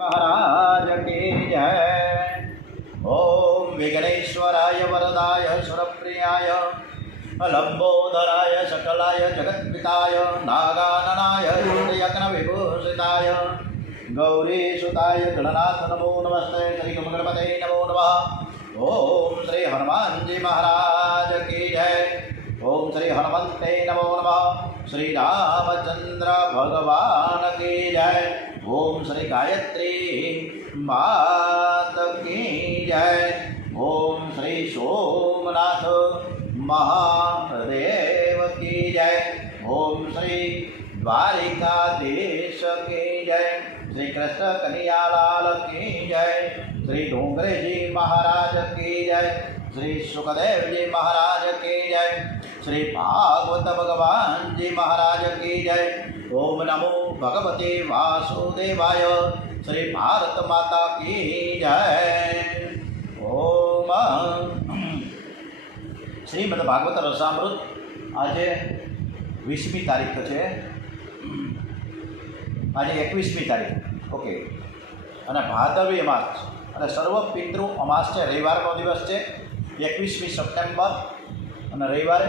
महाराज की जय। ओम विघ्नेश्वराय वरदाय सुरप्रियाय लंबोदराय सकलाय जगत्पिताय नागाननाय यज्ञविभूषिताय गौरीसुताय गणनाथ नमो नमस्ते। श्री गणपते नमो नमः। ओम श्री हनुमान जी महाराज की जय। ओम श्री हनुमंते नमो नमः। श्री रामचंद्र भगवान की जय। ओम श्री गायत्री मात की जय। ओम श्री सोमनाथ महादेव की जय। ओम श्री द्वारिकाधीश की जय। श्री कृष्ण कन्हैयालाल की जय। श्री डोंगरे जी महाराज की जय। श्री सुखदेव जी महाराज की जय। श्री भागवत भगवान जी महाराज की जय। ओम नमो भगवते वासुदेवाय। श्री भारत माता की जय। ओम श्रीमद् भागवत रसामृत आज 20મી તારીખ છે। આજે 21મી તારીખ ઓકે। અને ભાદરવી અમાસ અને સર્વ પિતૃ અમાસ છે। રવિવારનો દિવસ છે 21મી સપ્ટેમ્બર અને રવિવારે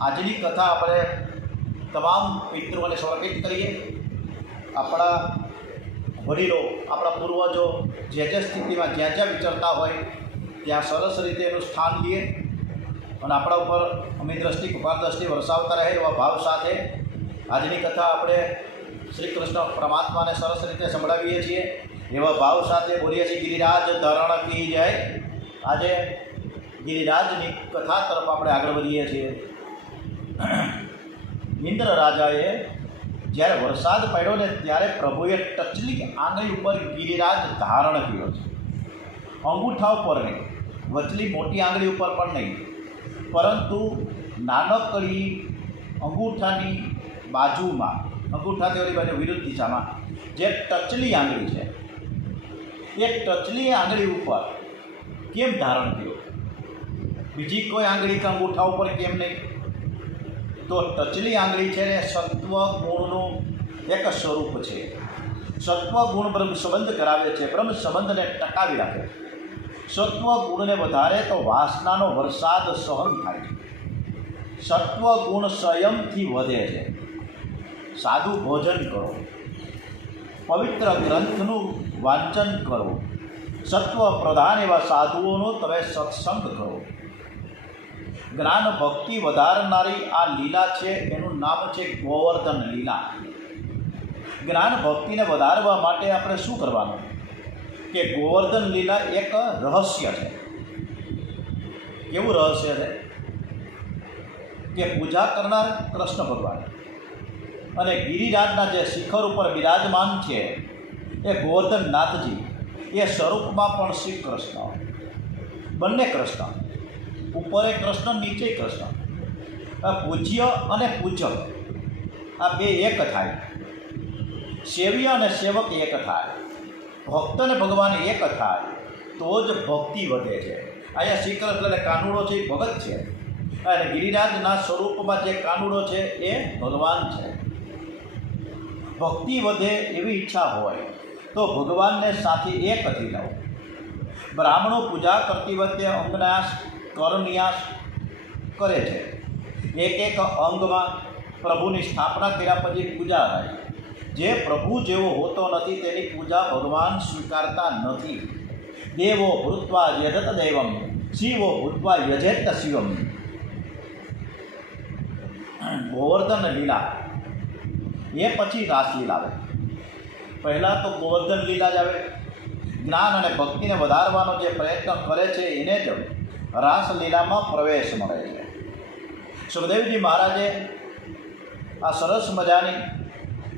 આજની કથા આપણે તમામ પિતૃઓને સમર્પિત કરીએ। આપણા વડીલો આપણા પૂર્વજો જે સ્થિતિમાં જ્યાં વિચરતા હોય ત્યાં સરસ રીતે એનું સ્થાન લઈએ અને આપણા ઉપર અમી દ્રષ્ટિ કૃપા દ્રષ્ટિ વરસાવતા રહે એવા ભાવ સાથે આજની કથા આપણે શ્રી કૃષ્ણ પરમાત્માને સરસ રીતે સંભળાવીએ છીએ। એવા ભાવ સાથે બોલીએ છીએ ગિરિરાજ ધરણ કી જય। આજે ગિરિરાજની કથા તરફ આપણે આગળ વધીએ છીએ। ઇન્દ્ર રાજાએ જ્યારે વરસાદ પડ્યો ને ત્યારે પ્રભુએ ટચલી આંગળી ઉપર ગિરિરાજ ધારણ કર્યો છે। અંગૂઠા ઉપર નહીં, વચલી મોટી આંગળી ઉપર પણ નહીં, પરંતુ નાનકડી અંગૂઠાની બાજુમાં, અંગૂઠા તેની બાજુ વિરુદ્ધ દિશામાં જે ટચલી આંગળી છે એ ટચલી આંગળી ઉપર કેમ ધારણ કર્યો? બીજી કોઈ આંગળી કે અંગૂઠા ઉપર કેમ નહીં? તો ટચલી આંગળી છે ને સત્વ ગુણનું એક સ્વરૂપ છે। સત્વ ગુણ બ્રહ્મ સંબંધ કરાવે છે, બ્રહ્મ સંબંધને ટકાવી રાખે છે। સત્વ ગુણને વધારે તો વાસનાનો વરસાદ સહન થાય છે। સત્વ ગુણ સંયમથી વધે છે। સાદું ભોજન કરો, પવિત્ર ગ્રંથનું વાંચન કરો, સત્વ પ્રધાન એવા સાધુઓનો તમે સત્સંગ કરો। જ્ઞાન ભક્તિ વધારનારી આ લીલા છે, એનું નામ છે ગોવર્ધન લીલા। જ્ઞાન ભક્તિને વધારવા માટે આપણે શું કરવાનું કે ગોવર્ધન લીલા એક રહસ્ય છે। કેવું રહસ્ય છે કે પૂજા કરનાર કૃષ્ણ ભગવાન અને ગિરિરાજના જે શિખર ઉપર બિરાજમાન છે એ ગોવર્ધનનાથજી, એ સ્વરૂપમાં પણ શ્રી કૃષ્ણ, બંને કૃષ્ણ, ઉપર કૃષ્ણ નીચે કૃષ્ણ, પૂજ્ય અને પૂજક આ બે એક થાય। સેવ્ય અને સેવક એક થાય, ભક્ત અને ભગવાન એક થાય તો જ ભક્તિ વધે છે। અહીંયા શ્રી કૃષ્ણ એટલે કાનુડો છે એ ભગત છે અને ગિરિરાજના સ્વરૂપમાં જે કાનુડો છે એ ભગવાન છે। ભક્તિ વધે એવી ઈચ્છા હોય તો ભગવાનને સાથે એક થઈ જાઓ। બ્રાહ્મણો પૂજા કરતી વખતે અંગન્યાસ કરન્યાસ કરે છે। એક એક અંગમાં પ્રભુની સ્થાપના કર્યા પછી પૂજા થાય। જે પ્રભુ જેવો હોતો નથી તેની પૂજા ભગવાન સ્વીકારતા નથી। દેવો ભૂત્વા યજત દેવમ, શિવો ભૂત્વા યજેત શિવમ। ગોવર્ધન લીલા એ પછી રાસલીલા આવે। પહેલાં તો ગોવર્ધન લીલા જ આવે। જ્ઞાન અને ભક્તિને વધારવાનો જે પ્રયત્ન કરે છે એને જ રાસલીલામાં પ્રવેશ મળે છે। સુખદેવજી મહારાજે આ સરસ મજાની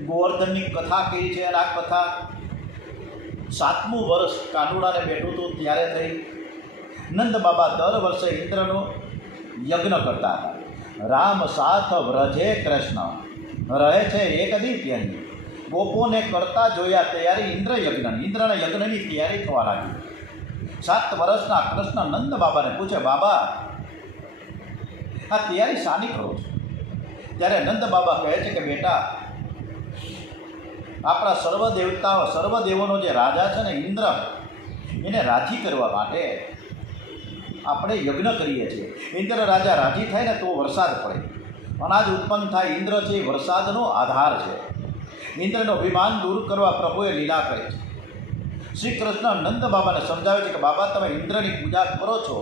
ગોવર્ધનની કથા કહી છે અને આ કથા 7મું વર્ષ કાનુડાને બેઠું હતું ત્યારે થઈ। નંદ બાબા દર વર્ષે ઇન્દ્રનો યજ્ઞ કરતા હતા। રામ સાથ વ્રજે કૃષ્ણ રહે છે એક દિત્યની। ગોપોને કરતા જોયા તૈયારી ઇન્દ્રના યજ્ઞની તૈયારી થવા લાગી। 7 વર્ષના કૃષ્ણ નંદ બાબાને પૂછે, બાબા આ તૈયારી શાની કરો છો? ત્યારે નંદ બાબા કહે છે કે બેટા આપણા સર્વ દેવતાઓ સર્વ દેવોનો જે રાજા છે ને ઇન્દ્ર, એને રાજી કરવા માટે આપણે યજ્ઞ કરીએ છીએ. ઇન્દ્ર રાજા રાજી થાય ને તો વરસાદ પડે, અનાજ ઉત્પન્ન થાય. ઇન્દ્ર છે એ વરસાદનો આધાર છે. ઇન્દ્રનો અભિમાન દૂર કરવા પ્રભુએ લીલા કરી છે. શ્રી કૃષ્ણ નંદ બાબાને સમજાવે છે કે બાબા તમે ઇન્દ્રની પૂજા કરો છો,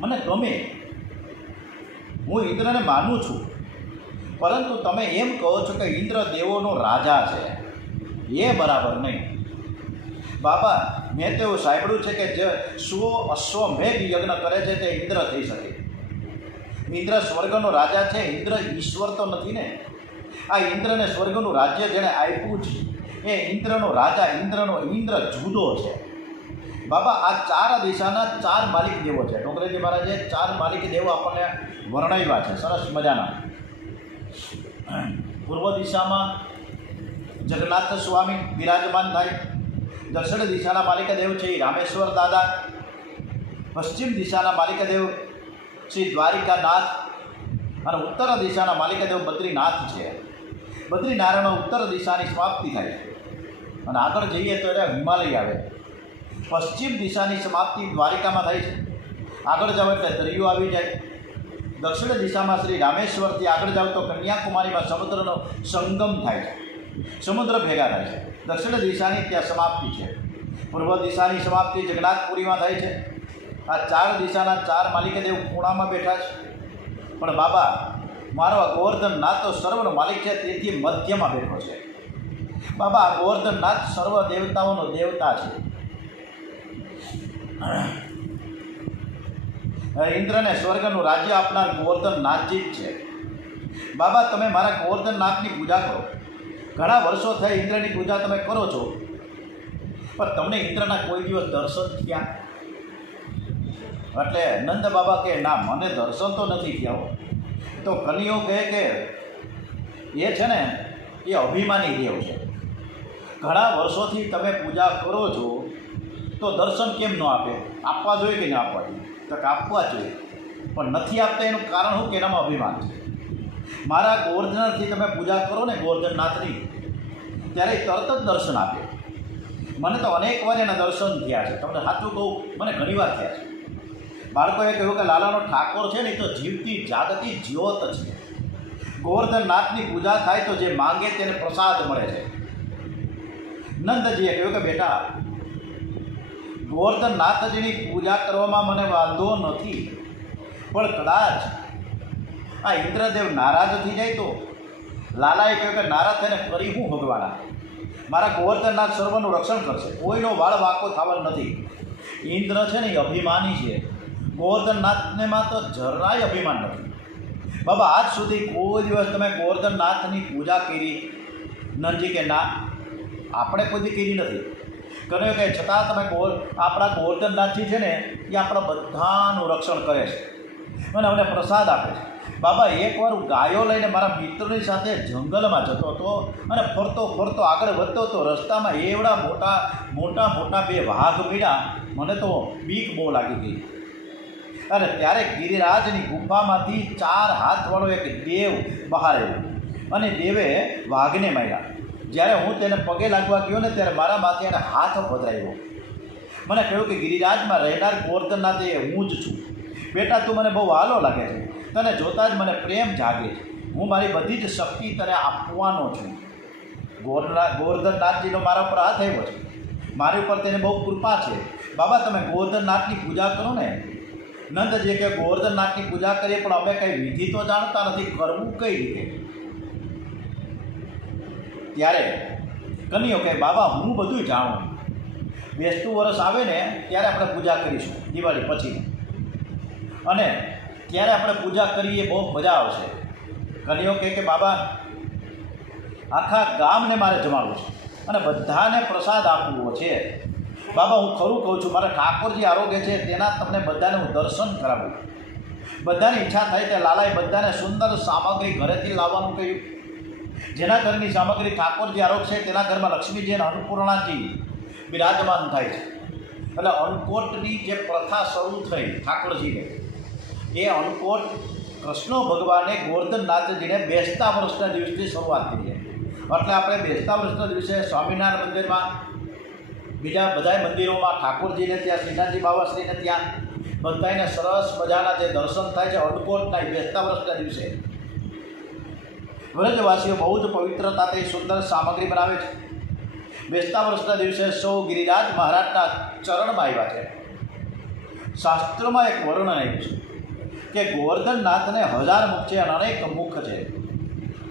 મને ગમે, હું ઇન્દ્રને માનું છું, પરંતુ તમે એમ કહો છો કે ઇન્દ્ર દેવોનો રાજા છે, એ બરાબર નહીં. બાબા મેં તો એવું સાંભળ્યું છે કે જે અશ્વમેઘ યજ્ઞ કરે છે તે ઇન્દ્ર થઈ શકે. ઇન્દ્ર સ્વર્ગનો રાજા છે, ઇન્દ્ર ઈશ્વર તો નથી ને. આ ઇન્દ્રને સ્વર્ગનું રાજ્ય જેણે આપ્યું છે એ ઇન્દ્રનો રાજા, ઇન્દ્ર જુદો છે. બાબા આ 4 દિશાના 4 માલિક દેવો છે. ડોંગરેજી મહારાજે 4 માલિક દેવો આપણને વર્ણવ્યા છે સરસ મજાના. પૂર્વ દિશામાં જગન્નાથ સ્વામી બિરાજમાન થાય. દક્ષિણ દિશાના માલિકદેવ છે રામેશ્વર દાદા. પશ્ચિમ દિશાના માલિકદેવ શ્રી દ્વારિકાનાથ. અને ઉત્તર દિશાના માલિકદેવ બદ્રીનાથ છે. બદ્રીનારાયણ ઉત્તર દિશાની સમાપ્તિ થાય અને આગળ જઈએ તો એટલે હિમાલય આવે. પશ્ચિમ દિશાની સમાપ્તિ દ્વારિકામાં થાય છે. આગળ જાઓ એટલે દરિયો આવી જાય. દક્ષિણ દિશામાં શ્રી રામેશ્વરથી આગળ જાઓ તો કન્યાકુમારીમાં સમુદ્રનો સંગમ થાય છે, સમુદ્ર ભેગા થાય છે. દક્ષિણ દિશાની ત્યાં સમાપ્તિ છે. પૂર્વ દિશાની સમાપ્તિ જગન્નાથપુરીમાં થાય છે. આ 4 દિશાના 4 માલિકદેવ ખૂણામાં બેઠા છે. પણ બાબા મારો આ ગોવર્ધનનાથ તો સર્વનો માલિક છે, તેથી મધ્યમાં બેઠો છે. બાબા આ ગોવર્ધનનાથ સર્વ દેવતાઓનો દેવતા છે. ઇન્દ્રને સ્વર્ગનું રાજ્ય આપનાર ગોવર્ધનનાથજી જ છે. બાબા તમે મારા ગોવર્ધનનાથની પૂજા કરો. ઘણા વર્ષો થઈ ઇન્દ્રની પૂજા તમે કરો છો, પણ તમને ઇન્દ્રના કોઈ દિવસ દર્શન થયા? એટલે નંદ બાબા કહે ના, મને દર્શન તો નથી થયા. તો કનિયો કહે કે એ છે ને એ અભિમાની દેવ છે. ઘણા વર્ષોથી તમે પૂજા કરો છો તો દર્શન કેમ ન આપે? આપવા જોઈએ કે ન આપવા જોઈએ? તો આપવા જોઈએ, પણ નથી આપતા. એનું કારણ શું કે એનામાં અભિમાન છે. મારા ગોવર્ધનથી તમે પૂજા કરો ને ગોવર્ધનનાથની, ત્યારે તરત જ દર્શન આપે. મને તો અનેક વાર એના દર્શન થયા છે. તમને સાચું કહું, મને ઘણી વાર થયા છે. બાળકોએ કહ્યું કે લાલાનો ઠાકોર છે ને એ તો જીવતી જાગતી જ્યોત છે. ગોવર્ધનનાથની પૂજા થાય તો જે માંગે તેને પ્રસાદ મળે છે. નંદજીએ કહ્યું કે બેટા ગોવર્ધનનાથજીની પૂજા કરવામાં મને વાંધો નથી, પણ કદાચ આ ઇન્દ્રદેવ નારાજ થઈ જાય તો? લાલાએ કહ્યું કે નારાજ થઈને ફરી હું ભગવાના? મારા ગોવર્ધનનાથ સર્વનું રક્ષણ કરશે, કોઈનો વાળ વાંકો થવાનો નથી. ઇન્દ્ર છે ને એ અભિમાની છે, ગોવર્ધનનાથને માં તો જરાય અભિમાન નથી. બાબા આજ સુધી કોઈ દિવસ તમે ગોવર્ધનનાથની પૂજા કરી? નંદજી કે ના, આપણે કોઈ દી કરી નથી. કહ્યું કે છતાં તમે આપણા ગોવર્ધનનાથજી છે ને એ આપણા બધાનું રક્ષણ કરે છે અને અમને પ્રસાદ આપે છે. બાબા એકવાર હું ગાયો લઈને મારા મિત્રની સાથે જંગલમાં જતો હતો અને ફરતો ફરતો આગળ વધતો હતો. રસ્તામાં એવડા મોટા 2 વાઘ મળ્યા. મને તો બીક બહુ લાગી ગઈ. અને ત્યારે ગિરિરાજની ગુફામાંથી 4 હાથવાળો એક દેવ બહાર આવ્યો અને દેવે વાઘને માર્યા. જ્યારે હું તેને પગે લાગવા ગયો ને ત્યારે મારા માથે એને હાથ પધરાવ્યો. મને કહ્યું કે ગિરિરાજમાં રહેનાર ગોવર્ધનનાથ એ હું જ છું. બેટા તું મને બહુ વહાલો લાગે છે, તને જોતાં જ મને પ્રેમ જાગે છે. હું મારી બધી જ શક્તિ તને આપવાનો છું. ગોવર્ધનનાથજીનો મારા ઉપર હાથ આવ્યો છે, મારી ઉપર તેને બહુ કૃપા છે. બાબા તમે ગોવર્ધનનાથની પૂજા કરો ને. નંદજી કે ગોવર્ધનનાથની પૂજા કરીએ પણ અમે કંઈ વિધિ તો જાણતા નથી, કરવું કઈ રીતે? ત્યારે કન્યો કે બાબા હું બધું જાણું. બેસતું વર્ષ આવે ને ત્યારે આપણે પૂજા કરીશું, દિવાળી પછી, અને ત્યારે આપણે પૂજા કરીએ, બહુ મજા આવશે. કન્યો કે બાબા આખા ગામને મારે જમાડવું છે અને બધાને પ્રસાદ આપવો છે. બાબા હું ખરું કહું છું, મારા ઠાકોરજી આરોગ્ય છે તેના તમને બધાને હું દર્શન કરાવું. બધાની ઈચ્છા થાય તે લાલાએ બધાને સુંદર સામગ્રી ઘરેથી લાવવાનું કહ્યું. જેના ઘરની સામગ્રી ઠાકોરજી આરોગ્ય છે તેના ઘરમાં લક્ષ્મીજી અને અન્નપૂર્ણાજી બિરાજમાન થાય છે. એટલે અન્નકોટની જે પ્રથા શરૂ થઈ ઠાકોરજીને, એ અન્નકોટ કૃષ્ણ ભગવાને ગોવર્ધનનાથજીને બેસતા વર્ષના દિવસથી શરૂઆત કરી છે. એટલે આપણે બેસતા વર્ષના દિવસે સ્વામિનારાયણ મંદિરમાં, બીજા બધાય મંદિરોમાં, ઠાકોરજીને ત્યાં, શ્રીનાથજી બાવાશ્રીને ત્યાં બધાને સરસ મજાના જે દર્શન થાય છે અડકોટના બેસતા વર્ષના દિવસે. વ્રજવાસીઓ બહુ જ પવિત્રતાથી સુંદર સામગ્રી બનાવે છે. બેસતા વર્ષના દિવસે સૌ ગિરિરાજ મહારાજના ચરણમાં આવ્યા છે. શાસ્ત્રોમાં એક વર્ણન આવ્યું છે કે ગોવર્ધનનાથને 1000 મુખ છે અને અનેક મુખ છે,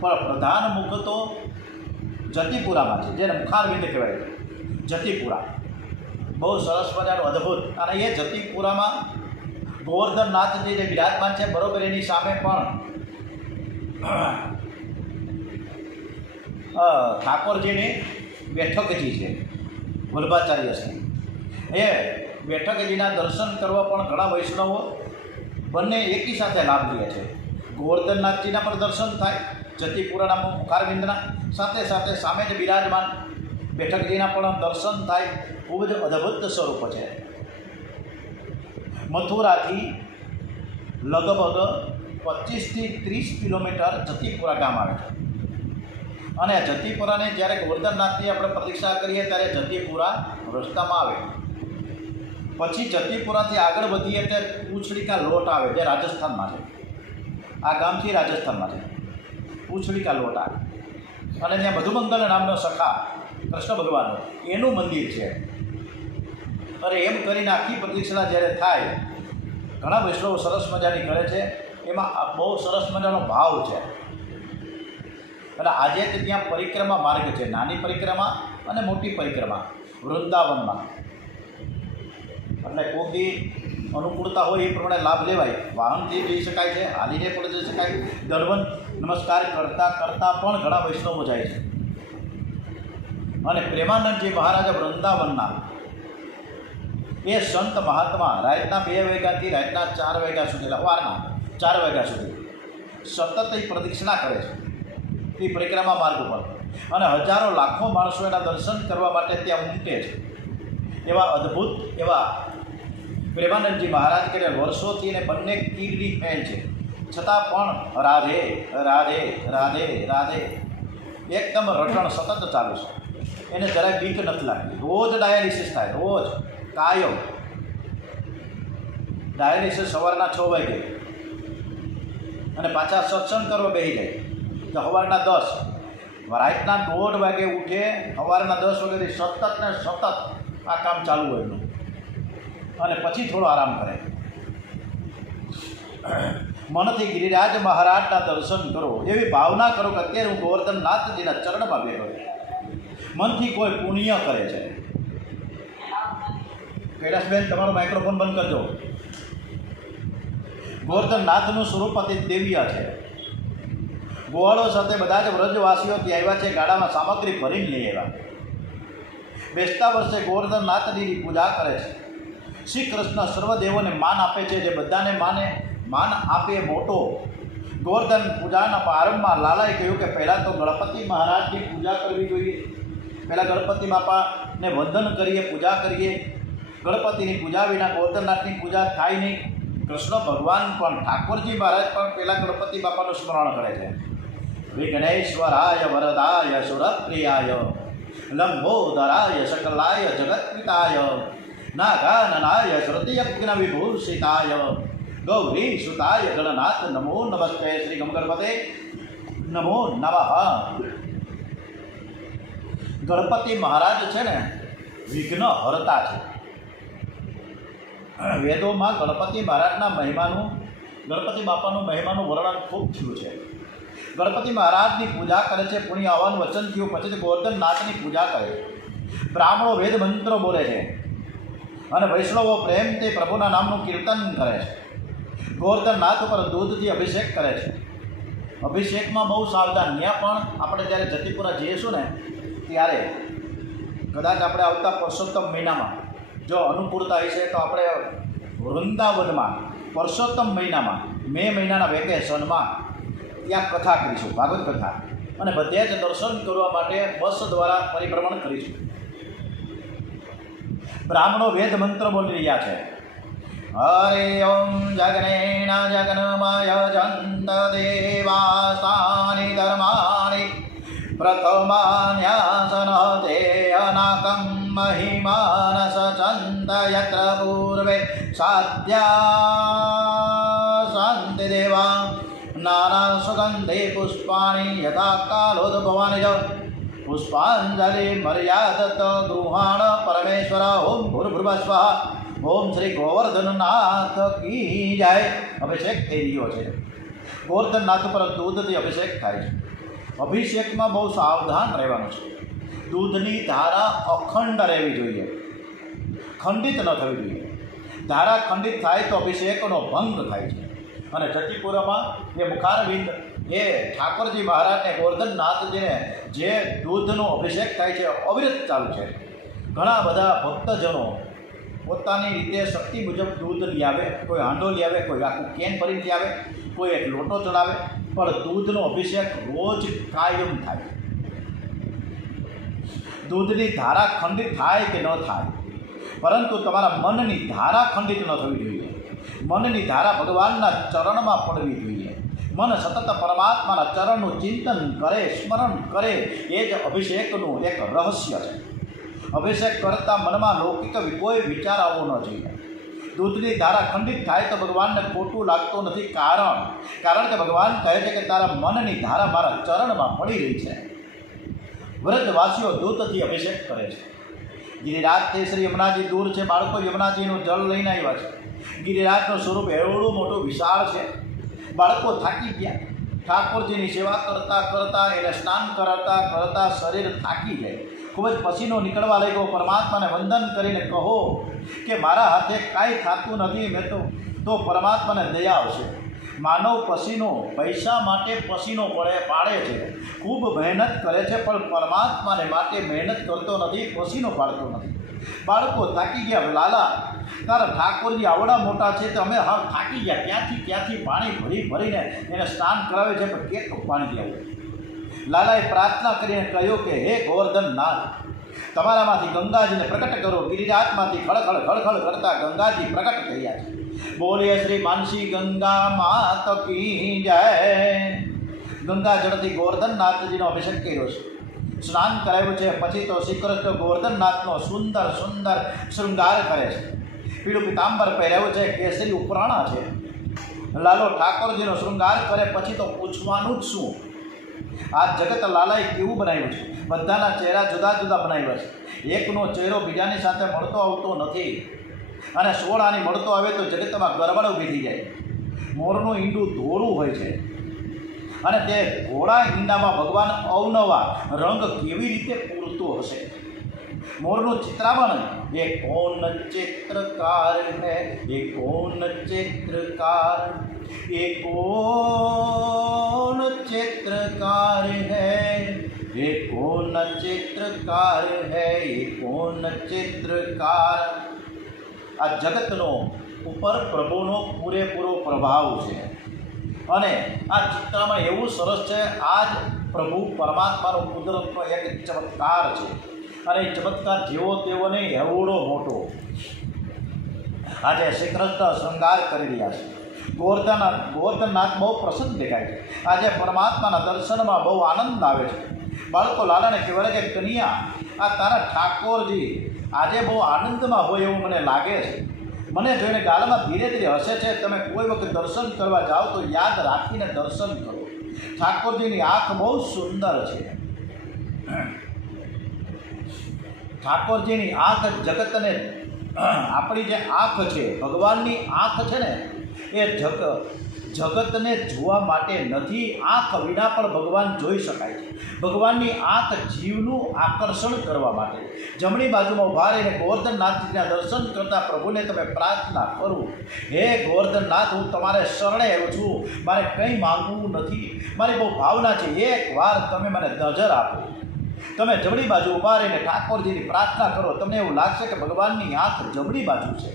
પણ પ્રધાન મુખ તો જતીપુરામાં છે, જેને મુખારવિંદ કહેવાય છે. જતીપુરા બહુ સરસ મજાનું અદ્ભુત, અને એ જતીપુરામાં ગોવર્ધનનાથજી જે બિરાજમાન છે, બરોબર એની સામે પણ ઠાકોરજીની બેઠકજી છે, વલ્ભાચાર્ય શ્રી. એ બેઠકજીના દર્શન કરવા પણ ઘણા વૈષ્ણવો બંને એકી સાથે લાભ લે છે. ગોવર્ધનનાથજીના પણ દર્શન થાય, જતીપુરાના મુખારવિંદના, સાથે સાથે સામે જ બિરાજમાન બેઠકજીના પણ દર્શન થાય. ખૂબ જ અદ્ભુત સ્વરૂપ છે. મથુરાથી લગભગ 25 થી 30 કિલોમીટર જતીપુરા ગામ આવે છે. અને જતીપુરાને જ્યારે ગોવર્ધનનાથની આપણે પ્રતીક્ષા કરીએ ત્યારે જતીપુરા રસ્તામાં આવે. પછી જતીપુરાથી આગળ વધીએ એટલે પૂંછડીકા લોટ આવે, જે રાજસ્થાનમાં છે. આ ગામથી રાજસ્થાનમાં છે, પૂંછડીકા લોટ આવે. અને ત્યાં મધુમંગલ નામનો સખા કૃષ્ણ ભગવાનનો એનું મંદિર છે. અને એમ કરીને આખી પ્રદક્ષિણા જ્યારે થાય, ઘણા વૈષ્ણવો સરસ મજાની કરે છે. એમાં બહુ સરસ મજાનો ભાવ છે. અને આજે જ ત્યાં પરિક્રમા માર્ગ છે, નાની પરિક્રમા અને મોટી પરિક્રમા વૃંદાવનમાં. એટલે કોઈ અનુકૂળતા હોય એ પ્રમાણે લાભ લેવાય. વાહનથી જઈ શકાય છે, હાલીને પણ જઈ શકાય. દંડવત નમસ્કાર કરતાં કરતાં પણ ઘણા વૈષ્ણવો જાય છે. અને પ્રેમાનંદજી મહારાજ વૃંદાવનના એ સંત મહાત્મા રાતના 2 વાગ્યાથી રાતના 4 વાગ્યા સુધી, સવારના 4 વાગ્યા સુધી સતત એ પ્રદક્ષિણા કરે છે એ પરિક્રમા માર્ગ ઉપર. અને હજારો લાખો માણસો એના દર્શન કરવા માટે ત્યાં ઉમટે છે. એવા અદ્ભુત એવા પ્રેમાનંદજી મહારાજ કે વર્ષોથી ને બંને કીર્તિ ફેલ છે, છતાં પણ રાધે રાધે રાધે રાધે એકદમ રટણ સતત ચાલુ છે. એને જરાય બીક નથી લાગતી. રોજ ડાયાલિસિસ થાય, રોજ કાયમ ડાયાલિસિસ સવારના 6 વાગે, અને પાછા સત્સંગ કરવા બેસી જાય તો સવારના 10, રાતના 1:30 વાગે ઉઠે, સવારના 10 વાગ્યાથી સતત ને સતત આ કામ ચાલુ હોય એનું. અને પછી થોડો આરામ કરે. મનથી ગિરિરાજ મહારાજના દર્શન કરો, એવી ભાવના કરો કે અત્યારે હું ગોવર્ધનનાથજીના ચરણમાં બેઠો છું. મનથી કોઈ પુણ્ય કરે છે. કૈલાસબેન, તમારો માઇક્રોફોન બંધ કરજો. ગોવર્ધનનાથનું સ્વરૂપ અતિ દિવ્ય છે. ગોવાળો સાથે બધા જ વ્રજવાસીઓ ત્યાં આવ્યા છે, ગાડામાં સામગ્રી ભરીને લઈ આવ્યા. બેસતા વર્ષે ગોવર્ધનનાથજીની પૂજા કરે છે. શ્રી કૃષ્ણ સર્વદેવોને માન આપે છે, જે બધાને માન આપે મોટો. ગોવર્ધન પૂજાના પ્રારંભમાં લાલાએ કહ્યું કે પહેલાં તો ગણપતિ મહારાજની પૂજા કરવી જોઈએ. પહેલાં ગણપતિ બાપાને વંદન કરીએ, પૂજા કરીએ. ગણપતિની પૂજા વિના ગોવર્ધનનાથની પૂજા થાય નહીં. કૃષ્ણ ભગવાન પણ, ઠાકોરજી મહારાજ પણ પહેલાં ગણપતિ બાપાનું સ્મરણ કરે છે. વિઘ્નેશ્વરાય વરદાય સુરપ્રિયાય લંબોદરાય સકલાય જગત્પિતાય નાગાનનાય શ્રુતિયજ્ઞ વિભૂષિતાય ગૌરી સુતાય ગણનાથ નમો નમસ્તે. શ્રી ગણપતે નમો નમઃ. ગણપતિ મહારાજ છે ને વિઘ્ન હરતા છે. વેદોમાં ગણપતિ મહારાજના મહિમાનું, ગણપતિ બાપાનું મહિમાનું વર્ણન ખૂબ થયું છે. ગણપતિ મહારાજની પૂજા કરે છે. પુણ્ય હવન વચન થયું પછી ગોવર્ધનનાથની પૂજા કરે. બ્રાહ્મણો વેદ મંત્રો બોલે છે અને વૈષ્ણવો પ્રેમથી પ્રભુના નામનું કીર્તન કરે છે. ગોવર્ધનનાથ ઉપર દૂધથી અભિષેક કરે છે. અભિષેકમાં બહુ સાવધાન. ત્યાં પણ આપણે જ્યારે જતીપુરા જઈશું ને ત્યારે કદાચ આપણે આવતા પુરુષોત્તમ મહિનામાં જો અનુકૂળતા હશે તો આપણે વૃંદાવનમાં પુરુષોત્તમ મહિનામાં મે મહિનાના વેકેશનમાં ત્યાં કથા કરીશું, ભાગવત કથા. અને બધે જ દર્શન કરવા માટે બસ દ્વારા પરિભ્રમણ કરીશું. બ્રાહ્મણો વેદ મંત્ર બોલી રહ્યા છે. હરે ઓમ જગનેન જગન્મય જંત દેવાસ્તાની ધર્માણી પ્રથમાન્યાસન તે અનાકં મહિમાનસ ચંદ યત્ર પૂર્વે સાધ્યા શાંતિ દેવા નાના સુગંધે પુષ્પાણી યથા કાલોદ્ભવાનિ જ પુષ્પાંજલિ મર્યાદત ગૃહાણ પરમેશ્વર ઓમ ભૂર્ભુવઃ ઓમ શ્રી ગોવર્ધનનાથ કી જય. અભિષેક થઈ રહ્યો છે. ગોવર્ધનનાથ પર દૂધથી અભિષેક થાય છે. અભિષેકમાં બહુ સાવધાન રહેવાનું છે. દૂધની ધારા અખંડ રહેવી જોઈએ, ખંડિત ન થવી જોઈએ. ધારા ખંડિત થાય તો અભિષેકનો ભંગ થાય છે. અને જટીપુરામાં એ મુખારવિંદ એ ઠાકોરજી મહારાજને ગોવર્ધનનાથજીને જે દૂધનો અભિષેક થાય છે અવિરત ચાલુ છે. ઘણા બધા ભક્તજનો પોતાની રીતે શક્તિ મુજબ દૂધ લઈ આવે, કોઈ હાંડો લઈ આવે, કોઈ આખું કેન ભરીને લઈ આવે, કોઈ એક લોટો ચડાવે, પણ દૂધનો અભિષેક રોજ કાયમ થાય. દૂધની ધારા ખંડિત થાય કે ન થાય, પરંતુ તમારા મનની ધારા ખંડિત ન થવી જોઈએ. મનની ધારા ભગવાનના ચરણમાં પડવી જોઈએ. મન સતત પરમાત્માના ચરણનું ચિંતન કરે, સ્મરણ કરે, એ જ અભિષેકનું એક રહસ્ય છે. અભિષેક કરતાં મનમાં લૌકિક કોઈ વિચાર આવવો ન જોઈએ. દૂધની ધારા ખંડિત થાય તો ભગવાનને ખોટું લાગતું નથી. કારણ કે ભગવાન કહે છે કે તારા મનની ધારા મારા ચરણમાં પડી રહી છે. વ્રજવાસીઓ દૂધથી અભિષેક કરે છે. ગિરિરાજથી શ્રી યમુનાજી દૂર છે. બાળકો યમુનાજીનું જળ લઈને આવ્યા છે. ગિરિરાજનું સ્વરૂપ એવડું મોટું વિશાળ છે. બાળકો થાકી ગયા. ઠાકોરજીની સેવા કરતાં કરતાં, એને સ્નાન કરતાં શરીર થાકી જાય. ખૂબ જ પસીનો નીકળવા લાગ્યો. પરમાત્માને વંદન કરીને કહો કે મારા હાથે કાંઈ થતું નથી, મેં તો પરમાત્માને દયા આવશે. માનવ પસીનો પૈસા માટે પસીનો પાડે છે, ખૂબ મહેનત કરે છે, પણ પરમાત્માને માટે મહેનત કરતો નથી, પસીનો પાડતો નથી. બાળકો થાકી ગયા. લાલા, તારા ઠાકોરજી આવડા મોટા છે તો અમે હા થાકી ગયા. ક્યાંથી પાણી ભરીને એને સ્નાન કરાવે છે, પણ કેટલું પાણી લેવું. લાલાએ પ્રાર્થના કરીને કહ્યું કે હે ગોવર્ધનનાથ, તમારામાંથી ગંગાજીને પ્રકટ કરો. ગિરિરાજમાંથી ખળખળ કરતા ગંગાજી પ્રકટ થયા છે. બોલીએ શ્રી માનસી ગંગા માત કી જય. ગંગા જળથી ગોવર્ધનનાથજીનો અભિષેક કર્યો છે, સ્નાન કરાવ્યું છે. પછી તો શ્રી કૃષ્ણ ગોવર્ધનનાથનો સુંદર શૃંગાર કરે છે. પીળું પિતાંબર પહેરાવ્યું છે, કેસરી ઉપરાણા છે. લાલો ઠાકોરજીનો શૃંગાર કરે પછી તો પૂછવાનું જ શું. આ જગત લાલાએ કેવું બનાવ્યું છે. બધાના ચહેરા જુદા જુદા બનાવ્યા છે. એકનો ચહેરો બીજાની સાથે મળતો આવતો નથી. અને 16 આની મળતો આવે તો જગતમાં ગરબડ ઊભી થઈ જાય. મોરનું ઈંડું ધોળું હોય છે, અને તે ઘોડા ઈંડામાં ભગવાન અવનવા રંગ કેવી રીતે પૂરતો હશે. મોરનું ચિત્રાવન, એ કોણ ચિત્રકાર હૈ, એ કોણ ચિત્રકાર, એ કોણ ચિત્રકાર હૈ, એ કોણ ચિત્રકાર હૈ, એ કોણ ચિત્રકાર. આ જગતનો ઉપર પ્રભુનો પૂરેપૂરો પ્રભાવ છે. અને આ ચિત્રમાં એવું સરસ છે, આ જ પ્રભુ પરમાત્માનો કુદરતનો એક ચમત્કાર છે. અને એ ચમત્કાર જેવો તેવો નહીં, એવડો મોટો. આજે શ્રી કૃષ્ણ શૃંગાર કરી રહ્યા છે. ગોવર્ધનનાથ બહુ પ્રસન્ન દેખાય છે. આજે પરમાત્માના દર્શનમાં બહુ આનંદ આવે છે. બાળકો લાલાને કહેવાય કે કન્યા, આ તારા ઠાકોરજી આજે બહુ આનંદમાં હોય એવું મને લાગે છે. મને જોઈને ગાળામાં ધીરે ધીરે હસે છે. તમે કોઈ વખત દર્શન કરવા જાઓ તો યાદ રાખીને દર્શન કરો. ઠાકોરજીની આંખ બહુ સુંદર છે. ઠાકોરજીની આંખ જગતને, આપણી જે આંખ છે, ભગવાનની આંખ છે ને, એ જગતને જોવા માટે નથી. આંખ વિના પણ ભગવાન જોઈ શકાય છે. ભગવાનની આંખ જીવનું આકર્ષણ કરવા માટે. જમણી બાજુમાં ઊભા રહીને ગોવર્ધનનાથજીના દર્શન કરતા પ્રભુને તમે પ્રાર્થના કરો, હે ગોવર્ધનનાથ, હું તમારે શરણે આવ્યો છું, મારે કંઈ માંગવું નથી, મારી બહુ ભાવના છે, એકવાર તમે મને નજર આપો. તમે જમણી બાજુ ઊભા રહીને ઠાકોરજીની પ્રાર્થના કરો. તમને એવું લાગશે કે ભગવાનની આંખ જમણી બાજુ છે.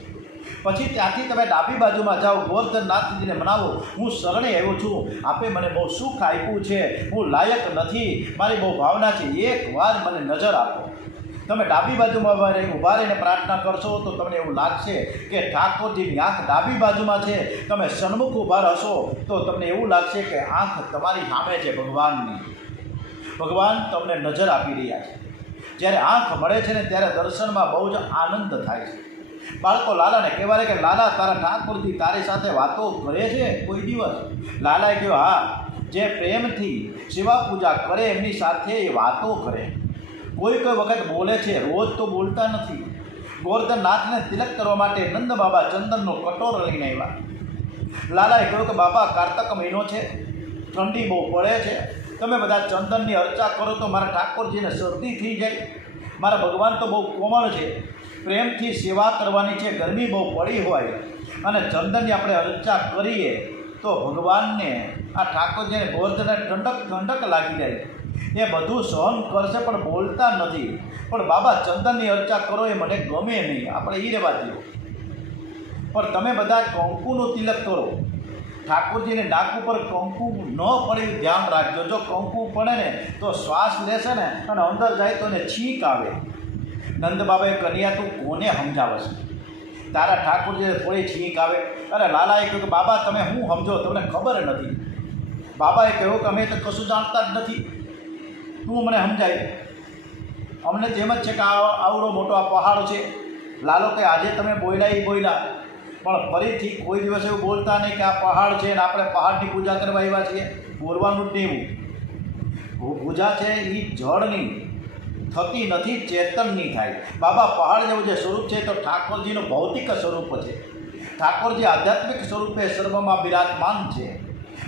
પછી ત્યાંથી તમે ડાબી બાજુમાં જાઓ, ગોવર્ધનનાથજીને મનાવો, હું શરણે આવ્યો છું, આપે મને બહુ સુખ આપ્યું છે, હું લાયક નથી, મારી બહુ ભાવના છે, એકવાર મને નજર આપો. તમે ડાબી બાજુમાં ઊભા રહીને પ્રાર્થના કરશો તો તમને એવું લાગશે કે ઠાકોરજીની આંખ ડાબી બાજુમાં છે. તમે સન્મુખ ઊભા રહેશો તો તમને એવું લાગશે કે આંખ તમારી સામે છે ભગવાનની. ભગવાન તમને નજર આપી રહ્યા છે. જ્યારે આંખ મળે છે ને ત્યારે દર્શનમાં બહુ જ આનંદ થાય છે. બાળકો લાલાને કહેવાય કે લાલા તારા ઠાકોરજી તારી સાથે વાતો કરે છે કોઈ દિવસ? લાલાએ કહ્યું હા, જે પ્રેમથી સેવા પૂજા કરે એમની સાથે એ વાતો કરે. કોઈ વખત બોલે છે, રોજ તો બોલતા નથી. ગોવર્ધનનાથને તિલક કરવા માટે નંદ બાબા ચંદનનો કટોરો લઈને આવ્યા. લાલાએ કહ્યું કે બાપા કારતક મહિનો છે, ઠંડી બહુ પડે છે, તમે બધા ચંદનની અર્ચા કરો તો મારા ઠાકોરજીને શરદી થઈ જાય. મારા ભગવાન તો બહુ કોમળ છે, પ્રેમથી સેવા કરવાની છે, ગરમી બહુ પડી હોય અને ચંદનની આપણે અર્ચા કરીએ તો ભગવાનને આ ઠાકોરજીને ગોવર્ધનને ઠંડક લાગી જાય. એ બધું સહન કરશે પણ બોલતા નથી. પણ બાબા ચંદનની અર્ચા કરો એ મને ગમે નહીં, આપણે એ રહેવા દો. પણ તમે બધા કંકુનું તિલક કરો. ઠાકોરજીને નાક ઉપર કંકુ ન પડે ધ્યાન રાખજો. જો કંકુ પડે ને તો શ્વાસ લેશે ને અને અંદર જાય તો એને છીંક આવે. નંદ બાબાએ કન્યા તું કોને સમજાવે છે? તારા ઠાકોરજીને થોડી છીંક આવે. અરે લાલાએ કહ્યું કે બાબા તમે શું સમજો, તમને ખબર નથી. બાબાએ કહ્યું કે અમે તો કશું જાણતા જ નથી, તું મને સમજાય. અમને જેમ જ છે કે આવડો મોટો આ પહાડ છે. લાલો કે આજે તમે બોલ્યા એ બોલ્યા, પણ ફરીથી કોઈ દિવસ એવું બોલતા નહીં કે આ પહાડ છે ને આપણે પહાડની પૂજા કરવા આવ્યા છીએ. બોલવાનું જ નહીં. પૂજા છે એ જળની થતી નથી, ચેતનની થાય. બાબા પહાડ જેવું જે સ્વરૂપ છે તો ઠાકોરજીનું ભૌતિક સ્વરૂપ છે. ઠાકોરજી આધ્યાત્મિક સ્વરૂપે સર્વમાં બિરાજમાન છે.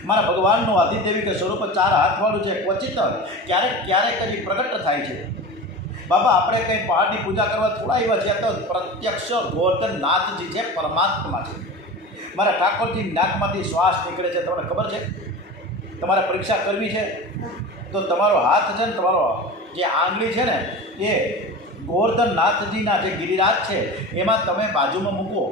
મારા ભગવાનનું આધિદેવિક સ્વરૂપ 4 હાથવાળું છે. ક્વચિત ક્યારેક જ પ્રગટ થાય છે. બાબા આપણે કંઈ પહાડની પૂજા કરવા થોડા આવ્યા છીએ, તો પ્રત્યક્ષ ગોવર્ધનનાથજી છે, પરમાત્મા છે. મારા ઠાકોરજી નાકમાંથી શ્વાસ નીકળે છે, તમને ખબર છે? તમારે પરીક્ષા કરવી છે તો તમારો હાથ છે ને, તમારો જે આંગળી છે ને એ ગોવર્ધનનાથજીના જે ગિરિરાજ છે એમાં તમે બાજુમાં મૂકો.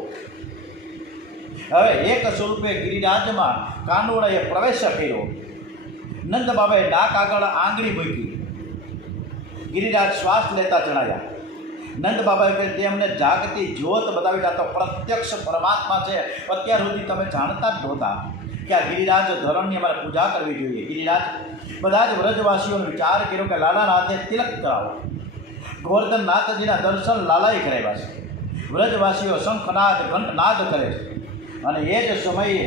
હવે એક સ્વરૂપે ગિરિરાજમાં કાનુડાએ પ્રવેશ કર્યો. નંદ બાબાએ નાક આગળ આંગળી મૂકી. ગિરિરાજ શ્વાસ લેતા જણાયા. નંદ બાબાએ તેમને જાગતી જ્યોત બતાવી. તો પ્રત્યક્ષ પરમાત્મા છે. અત્યાર સુધી તમે જાણતા જ નહોતા કે આ ગિરિરાજ ધરણની અમારે પૂજા કરવી જોઈએ. ગિરિરાજ બધા જ વ્રજવાસીઓનો વિચાર કર્યો કે લાલાનાથને તિલક કરાવો. ગોવર્ધનનાથજીના દર્શન લાલાએ કરાવ્યા છે. વ્રજવાસીઓ શંખનાદ ઘંટનાદ કરે છે અને એ જ સમયે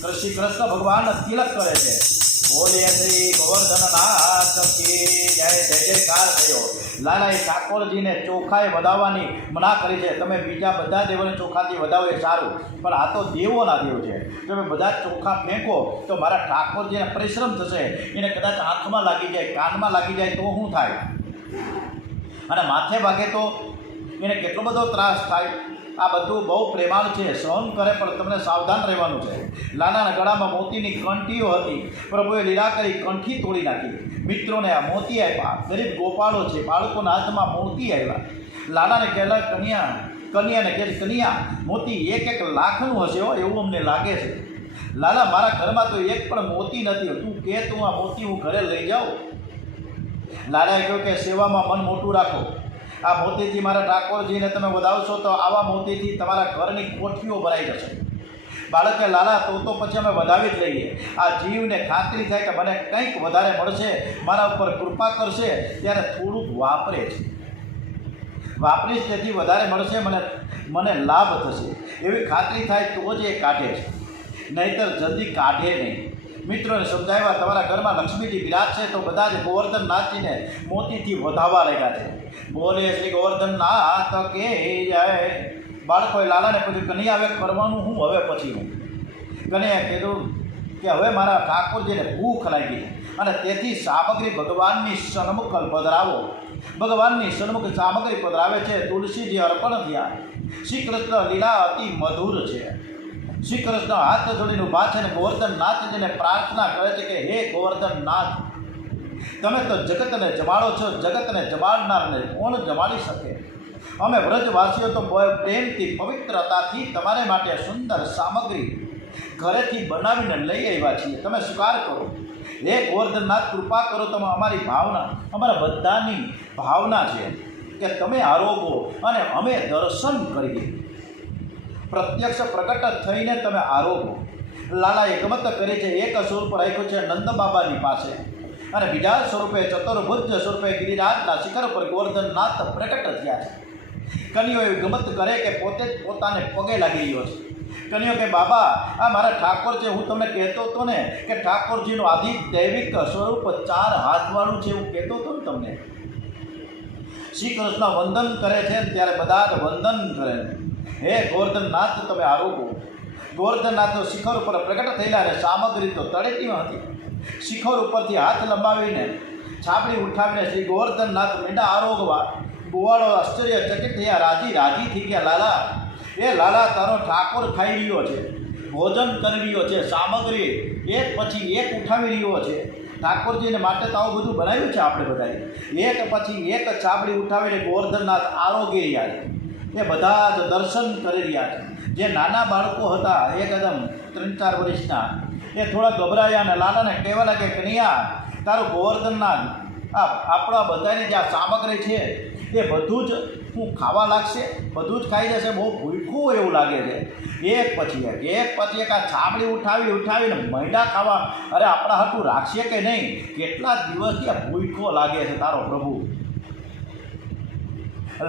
શ્રી કૃષ્ણ ભગવાન તિલક કરે છે. બોલે શ્રી ગોવર્ધનનાથ કી જય, જય જયકાર થયો. લાલાએ ઠાકોરજીને ચોખાએ વધાવવાની મના કરી છે. તમે બીજા બધા દેવોને ચોખાથી વધાવો એ સારું, પણ આ તો દેવોના દેવ છે. તમે બધા ચોખા ફેંકો તો મારા ઠાકોરજીને પરિશ્રમ થશે. એને કદાચ આંખમાં લાગી જાય, કાનમાં લાગી જાય તો શું થાય? અને માથે વાગે તો એને કેટલો બધો ત્રાસ થાય. આ બધું બહુ પ્રેમાળ છે, સહન કરે, પણ તમને સાવધાન રહેવાનું છે. લાલાના ગળામાં મોતીની કંઠીઓ હતી. પ્રભુએ લીલા કરી કંઠી તોડી નાખી. મિત્રોને આ મોતી આપ્યા. ગરીબ ગોપાળો છે, બાળકોના હાથમાં મોતી આવ્યા. લાલાને કહેલા કન્યાને કહે કન્યા મોતી 1 લાખનું હશે હો, એવું અમને લાગે છે. લાલા મારા ઘરમાં તો એક પણ મોતી નથી, તું કે તું આ મોતી હું ઘરે લઈ જાઉં. લાલાએ કહ્યું કે સેવામાં મન મોટું રાખો. આ મોતીથી મારા ઠાકોરજીને તમે વધાવશો તો આવા મોતીથી તમારા ઘરની કોઠીઓ ભરાઈ જશે. બાળકે લાલા તો પછી અમે વધાવી જ લઈએ. આ જીવને ખાતરી થાય કે મને કંઈક વધારે મળશે, મારા ઉપર કૃપા કરશે, ત્યારે થોડુંક વાપરે છે. વાપરીશ તેથી વધારે મળશે, મને લાભ થશે એવી ખાતરી થાય તો જ એ કાઢે છે, નહીંતર જલ્દી કાઢે નહીં. મિત્રોને સમજાવ્યા તમારા ઘરમાં લક્ષ્મીજી બિરાજશે તો બધા જ ગોવર્ધનનાથજીને મોતીથી વધાવવા લાગ્યા છે. બોલે શ્રી ગોવર્ધનનાથ કે જય. બાળકોએ લાલાને પૂછ્યું કન્યા હવે કરવાનું હું? હવે પછી હું? કન્યાએ કીધું કે હવે મારા ઠાકોરજીને ભૂખ લાગી અને તેથી સામગ્રી ભગવાનની સન્મુખ પધરાવો. ભગવાનની સન્મુખ સામગ્રી પધરાવે છે. તુલસીજી અર્પણ થયા. શ્રી કૃષ્ણ લીલા અતિ મધુર છે. શ્રી કૃષ્ણ હાથ જોડીને ઊભા છે અને ગોવર્ધનનાથજીને પ્રાર્થના કરે છે કે હે ગોવર્ધનનાથ, તમે તો જગતને જમાડો છો, જગતને જમાડનારને કોણ જમાડી શકે? અમે વ્રજવાસીઓ તો પ્રેમથી પવિત્રતાથી તમારે માટે સુંદર સામગ્રી ઘરેથી બનાવીને લઈ આવ્યા છીએ, તમે સ્વીકાર કરો. હે ગોવર્ધનનાથ કૃપા કરો. તમે અમારી ભાવના, અમારા બધાની ભાવના છે કે તમે આરોગો અને અમે દર્શન કરીએ. પ્રત્યક્ષ પ્રગટ થઈને તમે આરોગો. લાલાએ ગમત કરી છે. એક સ્વરૂપ રાખ્યું છે નંદ બાબાની પાસે. અને બીજા સ્વરૂપે ચતુર્ભુજ સ્વરૂપે ગિરિરાજના શિખર પર ગોવર્ધનનાથ પ્રકટ થયા છે. કન્યો એવી ગમત કરે કે પોતે જ પોતાને પગે લાગી રહ્યો છે. કન્યો કે બાબા, આ મારા ઠાકોર છે. હું તમને કહેતો હતો ને કે ઠાકોરજીનું આદિ દૈવિક સ્વરૂપ 4 હાથવાળું છે, એવું કહેતો હતો ને તમને. શ્રી કૃષ્ણ વંદન કરે છે ત્યારે બધા જ વંદન કરે. હે ગોવર્ધનનાથ, તમે આરોગો. ગોવર્ધનનાથ શિખર ઉપર પ્રગટ થયેલા અને સામગ્રી તો તળેટીમાં હતી. શિખર ઉપરથી હાથ લંબાવીને છાપડી ઉઠાવીને શ્રી ગોવર્ધનનાથ મીંડા આરોગવા. ગોવાળો આશ્ચર્યચકિત થયા, રાજી થઈ ગયા. લાલા, એ લાલા, તારો ઠાકોર ખાઈ રહ્યો છે, ભોજન કરી રહ્યો છે, સામગ્રી એક પછી એક ઉઠાવી રહ્યો છે. ઠાકોરજીને માટે તો આવું બધું બનાવ્યું છે આપણે બધાએ. એક પછી એક છાપડી ઉઠાવીને ગોવર્ધનનાથ આરોગી રહ્યા છે. એ બધા જ દર્શન કરી રહ્યા છે. જે નાના બાળકો હતા, એકદમ 3-4 વર્ષના, એ થોડા ગભરાયા અને લાલાને કહેવા લાગે, કનૈયા, તારું ગોવર્ધનનાથ આપણા બધાની જે આ સામગ્રી છે એ બધું જ હું ખાવા લાગશે, બધું જ ખાઈ જશે, બહુ ભૂખ્યું એવું લાગે છે. એક પછી એક આ છાબડી ઉઠાવીને મૈડા ખાવા. અરે આપણા હાટું રાખશે કે નહીં? કેટલા દિવસથી આ ભૂખ્યો લાગે છે તારો પ્રભુ.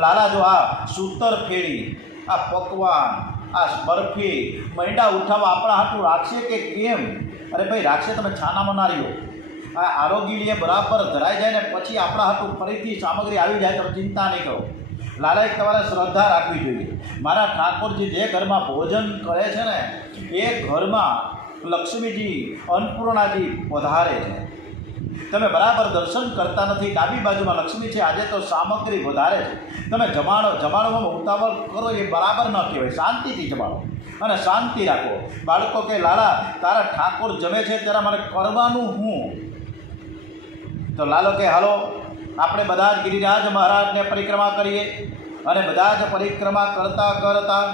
લાલા, જો આ સૂતર ફેરી, આ પકવાન, આ બરફી, મૈડા ઉઠાવવા આપણા હાટું રાખશે કે કેમ? અરે ભાઈ, રાખશે. તમે છાના મનારીઓ. આ આરોગ્ય બરાબર ધરાઈ જાય ને પછી આપણા હાટું ફરીથી સામગ્રી આવી જાય તો ચિંતા નહીં કરો. લાલાએ તમારે શ્રદ્ધા રાખવી જોઈએ. મારા ઠાકોરજી જે ઘરમાં ભોજન કરે છે ને, એ ઘરમાં લક્ષ્મીજી, અન્નપૂર્ણાજી પધારે છે. તમે બરાબર દર્શન કરતા નથી. ડાબી બાજુમાં લક્ષ્મી છે, આજે તો સામગ્રી વધારે છે. તમે જમાડવામાં ઉતાવળ કરો એ બરાબર ન કહેવાય. શાંતિથી જમાડો અને શાંતિ રાખો. બાળકો કે લાલા, તારા ઠાકોર જમે છે ત્યારે મારે કરવાનું હું? તો લાલો કે હાલો, આપણે બધા જ ગિરિરાજ મહારાજને પરિક્રમા કરીએ. અને બધા જ પરિક્રમા કરતા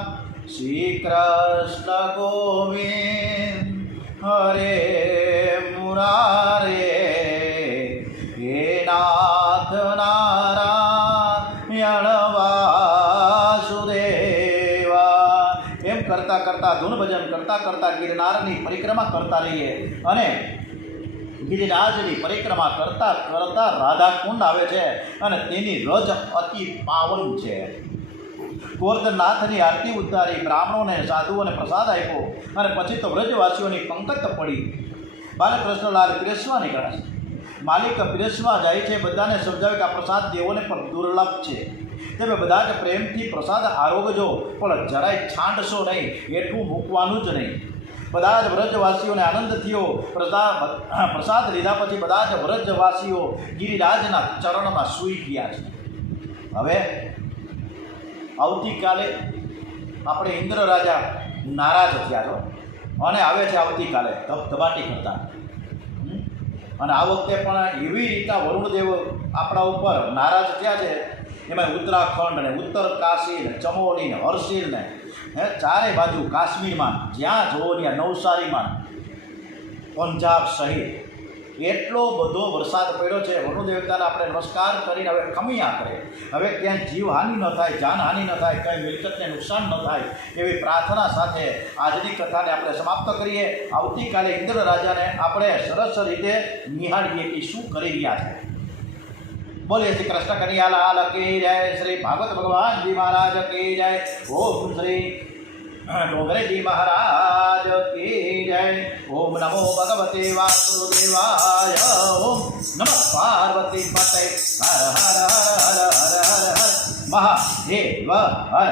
શ્રી કૃષ્ણ ગોવિંદ હરે મુરારે, હે નાથ નારાયણ વાસુદેવા. એમ કરતા ધૂન ભજન કરતા ગિરનારની પરિક્રમા કરતા રહીએ. અને ગિરિરાજની પરિક્રમા કરતા રાધાકુંડ આવે છે અને તેની રજ અતિ પાવન છે. ગોવર્ધનનાથની આરતી ઉતારી, બ્રાહ્મણોને સાધુઓને પ્રસાદ આપ્યો અને પછી તો વ્રજવાસીઓની પંકત પડી. બાલકૃષ્ણલાલ પીરસવા નીકળ્યા છે. માલિક પીરસવા જાય છે. બધાને સમજાવે કે આ પ્રસાદ દેવોને પણ દુર્લભ છે. તમે બધા જ પ્રેમથી પ્રસાદ આરોગજો, પણ જરાય છાંડશો નહીં, એટલું મૂકવાનું જ નહીં. બધા જ વ્રજવાસીઓને આનંદ થયો. પ્રસાદ લીધા પછી બધા જ વ્રજવાસીઓ ગિરિરાજના ચરણમાં સૂઈ ગયા છે. હવે આવતીકાલે આપણે ઇન્દ્ર રાજા નારાજ થયા છો અને આવે છે આવતીકાલે ધબધબાટી કરતા. અને આ વખતે પણ એવી રીતના વરુણદેવ આપણા ઉપર નારાજ થયા છે. એમાં ઉત્તરાખંડ ને ઉત્તર કાશી ને ચમોલી ને હર્ષિલ ને ચારે બાજુ કાશ્મીરમાં જ્યાં જોવો ત્યાં નવસારીમાં પંજાબ સહિત એટલો બધો વરસાદ પડ્યો છે. વરુણ દેવતાને આપણે નમસ્કાર કરીને હવે ખમિયા કરે. હવે ક્યાંય જીવહાનિ ન થાય, જાનહાનિ ન થાય, કંઈ મિલકતને નુકસાન ન થાય એવી પ્રાર્થના સાથે આજની કથાને આપણે સમાપ્ત કરીએ. આવતીકાલે ઇન્દ્ર રાજાને આપણે સરસ રીતે નિહાળીએ કે શું કરી રહ્યા છે. બોલીએ શ્રી કૃષ્ણ કનૈયાલાલ કી જય, શ્રી ભાગવત ભગવાનજી મહારાજ કી જય, ઓમ શ્રી ડોંગરેજી મહારાજ કી જય, ઓમ નમો ભગવતે વાસુદેવાય, ઓમ નમઃ પાર્વતી પતય, હર હર હર હર હર હર હર મહાદેવ હર.